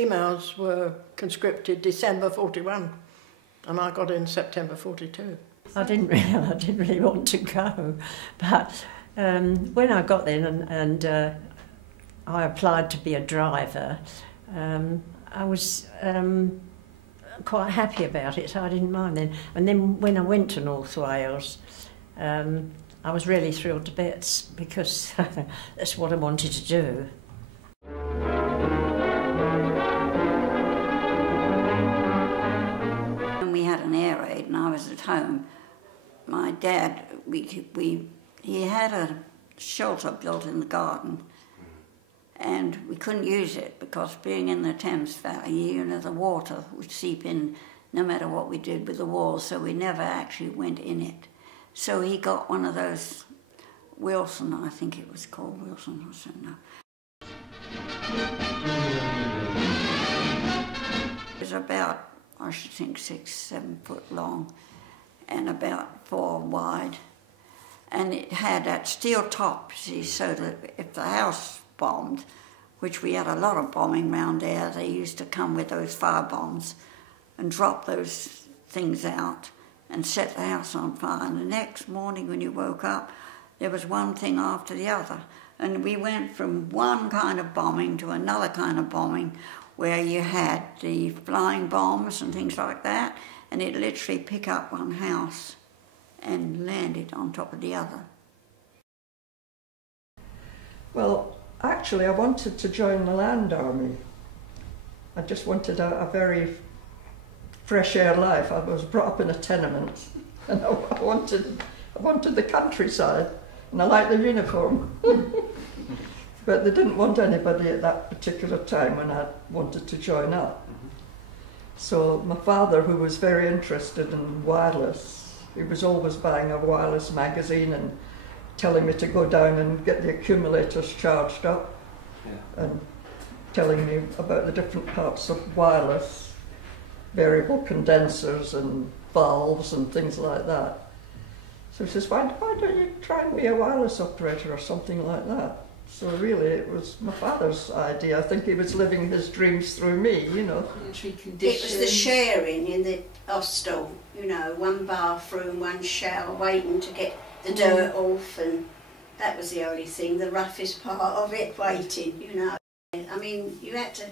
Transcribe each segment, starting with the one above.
females were conscripted December 41, and I got in September 42. I didn't really want to go, but when I got in and I applied to be a driver, I was quite happy about it, so I didn't mind then. And then when I went to North Wales, I was really thrilled to bits because that's what I wanted to do. When we had an air raid and I was at home, my dad, he had a shelter built in the garden, and we couldn't use it because being in the Thames Valley, you know, the water would seep in no matter what we did with the walls, so we never actually went in it. So he got one of those Wilson, I think it was called Wilson or something. It was about, I should think, 6, 7 foot long and about 4 wide. And it had that steel top, see, so that if the house bombed, which we had a lot of bombing round there, they used to come with those fire bombs and drop those things out and set the house on fire. And the next morning when you woke up, there was one thing after the other. And we went from one kind of bombing to another kind of bombing where you had the flying bombs and things like that, and it literally picked up one house and landed on top of the other. Well, actually I wanted to join the Land Army. I just wanted a very fresh air life. I was brought up in a tenement and I wanted the countryside, and I liked the uniform. But they didn't want anybody at that particular time when I wanted to join up. So my father, who was very interested in wireless, he was always buying a wireless magazine and telling me to go down and get the accumulators charged up, and telling me about the different parts of wireless, variable condensers and valves and things like that. So he says, why don't you try and be a wireless operator or something like that? So really it was my father's idea. I think he was living his dreams through me, you know. It was the sharing in the hostel, you know, one bathroom, one shower, waiting to get the dirt off, and that was the only thing, the roughest part of it, waiting, you know. I mean, you had to,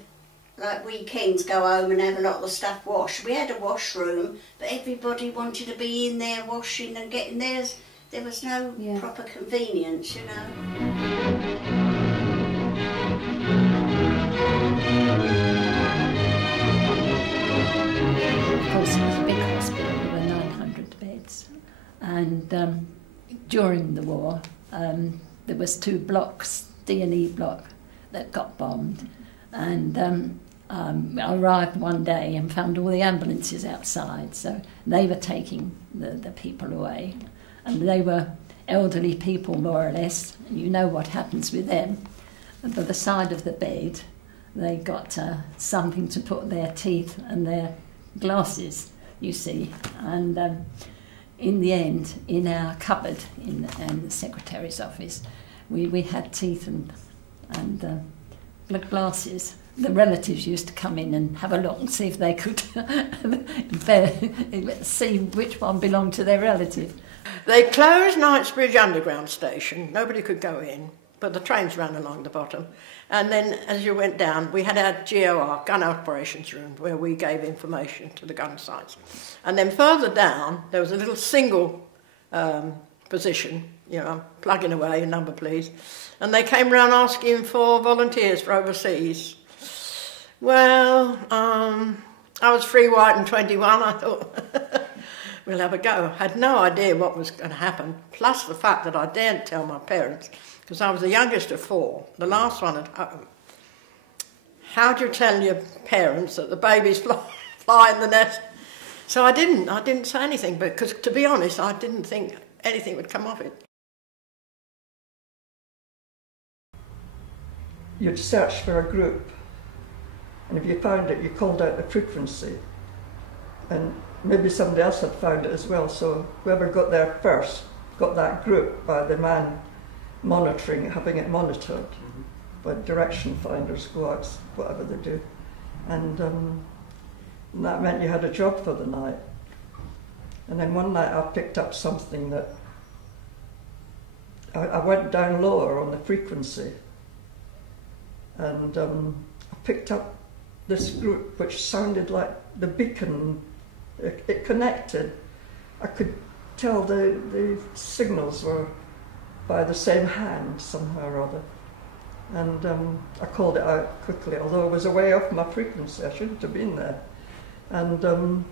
like weekends, go home and have a lot of the stuff washed. We had a washroom, but everybody wanted to be in there washing and getting theirs. There was no proper convenience, you know. Of course, it was a big hospital. There were 900 beds, and during the war, there was 2 blocks, D&E block, that got bombed, and I arrived one day and found all the ambulances outside, so they were taking the people away. And they were elderly people, more or less, and you know what happens with them. And by the side of the bed, they got something to put their teeth and their glasses, you see. And in the end, in our cupboard in the secretary's office, we had teeth and glasses. The relatives used to come in and have a look and see if they could see which one belonged to their relative. They closed Knightsbridge Underground Station. Nobody could go in, but the trains ran along the bottom. And then as you went down, we had our GOR, Gun Operations Room, where we gave information to the gun sites. And then further down, there was a little single position, you know, plugging away, a number please. And they came round asking for volunteers for overseas. Well, I was free, white and 21. I thought, we'll have a go. I had no idea what was going to happen, plus the fact that I daren't tell my parents, because I was the youngest of 4, the last one at home. How do you tell your parents that the babies fly in the nest? So I didn't say anything, because to be honest, I didn't think anything would come of it. You'd search for a group, and if you found it, you called out the frequency, and maybe somebody else had found it as well, so whoever got there first got that group by the man monitoring, having it monitored. But direction finders go out, whatever they do, and that meant you had a job for the night. And then one night I picked up something that I went down lower on the frequency, and I picked up this group which sounded like the beacon. It connected. I could tell the signals were by the same hand somehow or other. And I called it out quickly, although it was away off my frequency. I shouldn't have been there. And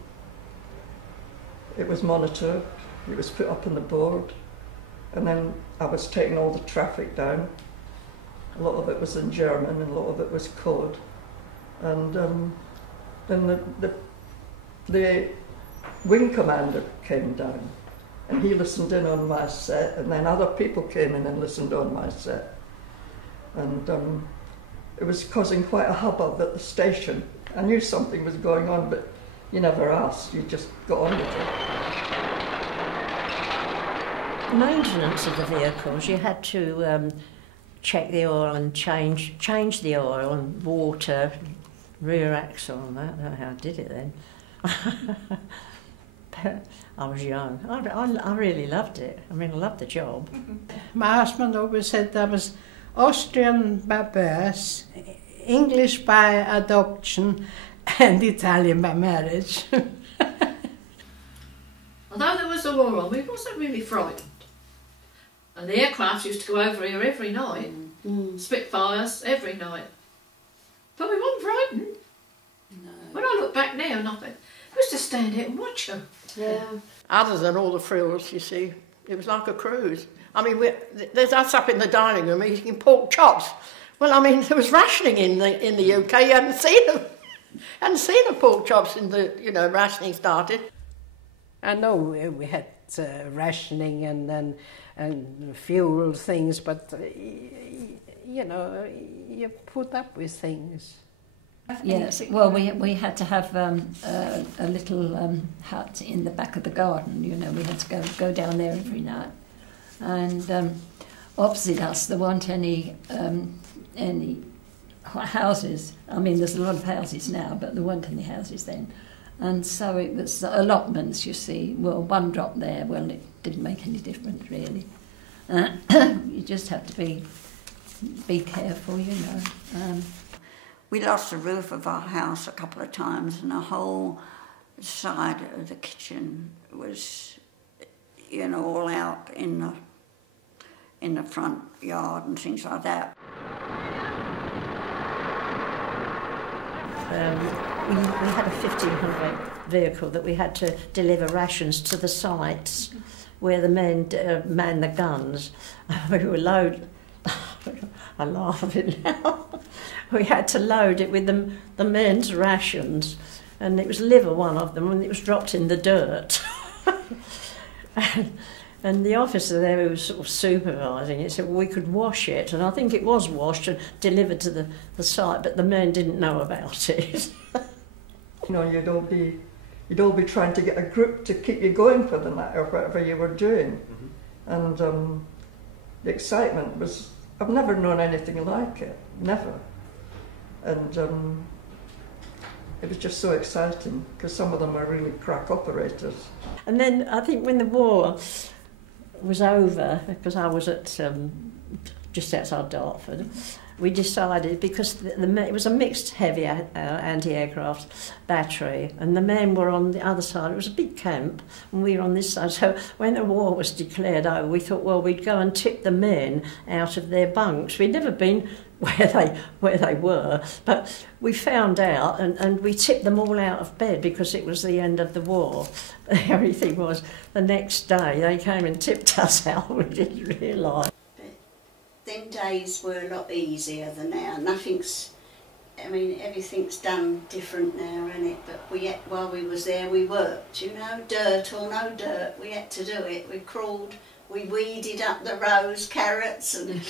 it was monitored. It was put up on the board. And then I was taking all the traffic down. A lot of it was in German and a lot of it was code. And then the wing commander came down and he listened in on my set, and then other people came in and listened on my set. And it was causing quite a hubbub at the station. I knew something was going on, but you never asked, you just got on with it. Maintenance of the vehicles, you had to check the oil and change the oil and water, rear axle and that. I don't know how I did it then. I was young. I really loved it. I mean, I loved the job. My husband always said I was Austrian by birth, English by adoption, and Italian by marriage. Although there was a war on, we wasn't really frightened. And the aircraft used to go over here every night, Spitfires every night. But we weren't frightened. No. When I look back now, nothing. We used to stand here and watch them. Yeah. Other than all the frills, you see, it was like a cruise. I mean, there's us up in the dining room eating pork chops. Well, I mean, there was rationing in the UK. You hadn't seen them. Hadn't seen the pork chops in the, rationing started. I know we had rationing and fuel things, but you put up with things. Yes, well, we had to have a little hut in the back of the garden. We had to go down there every night. And opposite us, there weren't any houses. I mean, there's a lot of houses now, but there weren't any houses then. And so it was allotments, you see. Well, one drop there, well, it didn't make any difference, really. You just have to be careful, We lost the roof of our house a couple of times, and the whole side of the kitchen was, all out in the front yard and things like that. We had a 1500 vehicle that we had to deliver rations to the sites where the men manned the guns. We were loaded. I laugh at it now. We had to load it with the men's rations, and it was liver, one of them, and it was dropped in the dirt. And the officer there who was sort of supervising it said, well, we could wash it, and I think it was washed and delivered to the site, but the men didn't know about it. You'd all be trying to get a group to keep you going for the night or whatever you were doing. And the excitement was, I've never known anything like it, never. And it was just so exciting because some of them were really crack operators. And then I think when the war was over, because I was at just outside Dartford, we decided, because it was a mixed heavy anti-aircraft battery, and the men were on the other side. It was a big camp, and we were on this side. So when the war was declared over, we thought, well, we'd go and tip the men out of their bunks. We'd never been where they were, but we found out, and we tipped them all out of bed because it was the end of the war. The only thing was, the next day they came and tipped us out. We didn't realise. Them days were a lot easier than now. Everything's done different now, isn't it? But while we was there, we worked, dirt or no dirt, we had to do it. We crawled, we weeded up the rows, carrots, and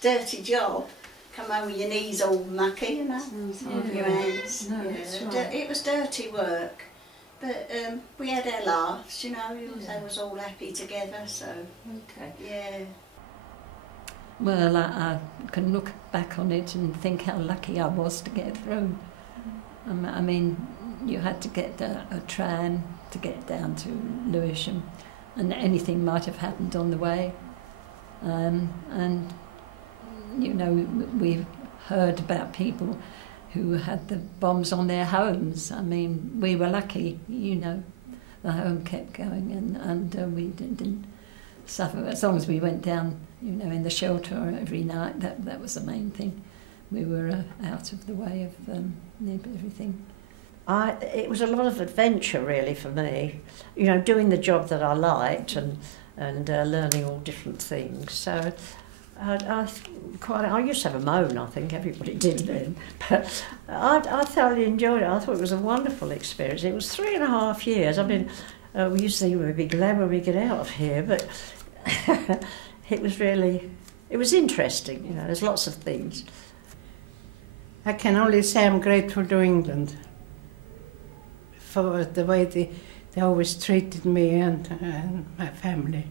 dirty job. Come home with your knees all mucky, your hands. No, right. It was dirty work, but we had our laughs, They was all happy together, so Okay. yeah. Well, I can look back on it and think how lucky I was to get through. I mean, you had to get a tram to get down to Lewisham, and anything might have happened on the way. And, you know, we've heard about people who had the bombs on their homes. I mean, we were lucky, you know. The home kept going, and we didn't suffer. As long as we went down, you know, in the shelter every night, that was the main thing. We were out of the way of everything. It was a lot of adventure, really, for me. You know, doing the job that I liked and learning all different things. So I used to have a moan, I think everybody did then, but I thoroughly enjoyed it. I thought it was a wonderful experience. It was 3.5 years. I mean, we used to think we'd be glad when we get out of here, but it was interesting, you know, there's lots of things. I can only say I'm grateful to England for the way they always treated me and my family.